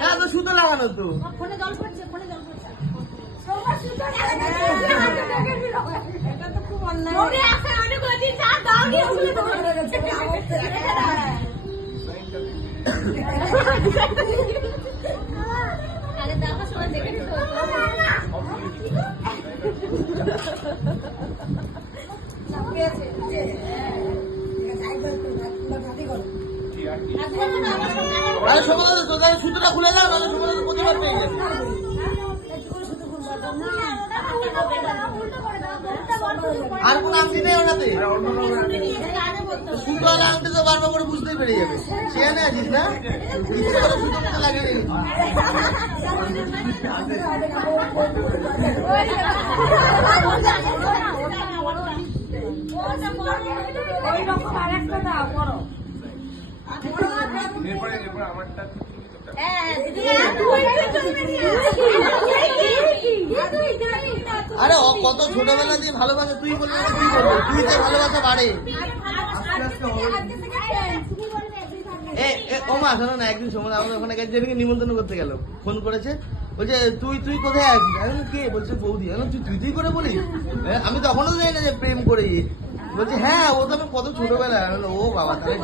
হ্যাঁ তো সুতো লাগানো তো। ফোনে জল পড়ছে, ফোনে জল পড়ছে। এটা তো খুব অন্যায়। মনে আছে অনেক দিন যা দাও দিয়ে ওগুলো তো আরে দাও সবাই দেখে নিতে হতো। চাপিয়েছে যে যাই করতে না তোমরা ভাবি করো। আরে সবাই তো তাহলে সুতোটা খুলে দাও, নাহলে সবাই তো প্রতিবার পেয়ে যাবে। আর কোন আংটি নেই ওনাতে? সুতো আর আংটি তো বারবার করে বুঝতেই পেরে যাবে। সেখানে আছিস না? ইচ্ছে করে সুতো মুখে লাগিয়ে নিবি। আরে ও কত ছোটবেলা দিয়ে ভালোবাসা, তুই বলবি না তুই বলবি, তুই তো ভালোবাসা বাড়ে। ও মা শোনো না, একদিন সময় আমাদের ওখানে গেছে, যেদিকে নিমন্ত্রণ করতে গেল, ফোন করেছে, বলছে তুই কোথায় আছিস? আমি কে? বলছে বৌদি। আমি তুই করে বলিস? আমি তখনও জানি না যে প্রেম করি। বলছে হ্যাঁ, ও তো আমি কত ছোটবেলা। ও বাবা, তাহলে